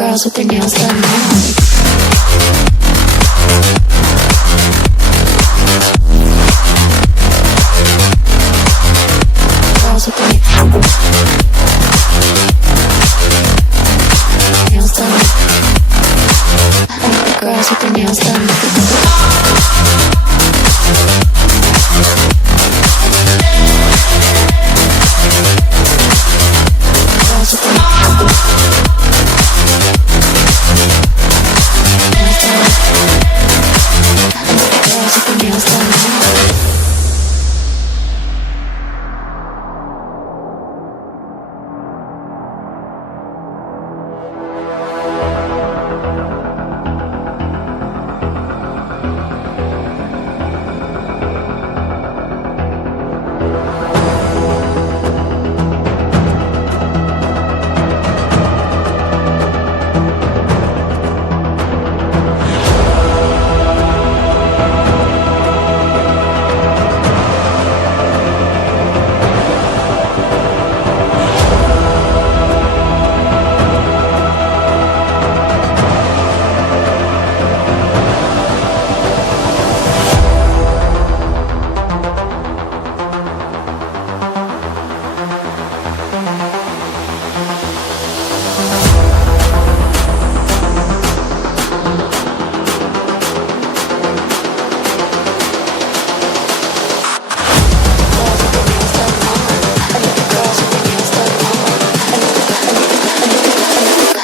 girls with their nails done now. Girls with their nails done. I like the girls with their nails done. Girls with their nails done.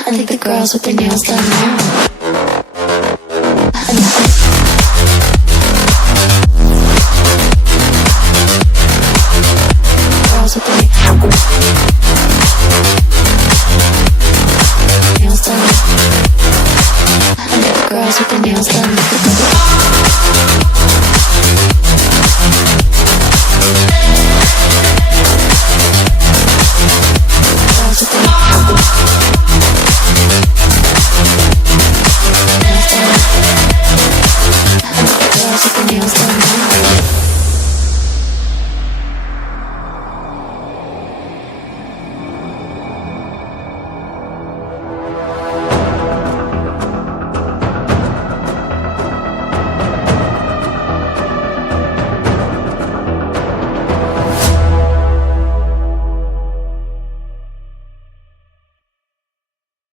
I think the girls with their nails done now. Girls with their nails done. I think the girls with their nails done. Girls with their nails done.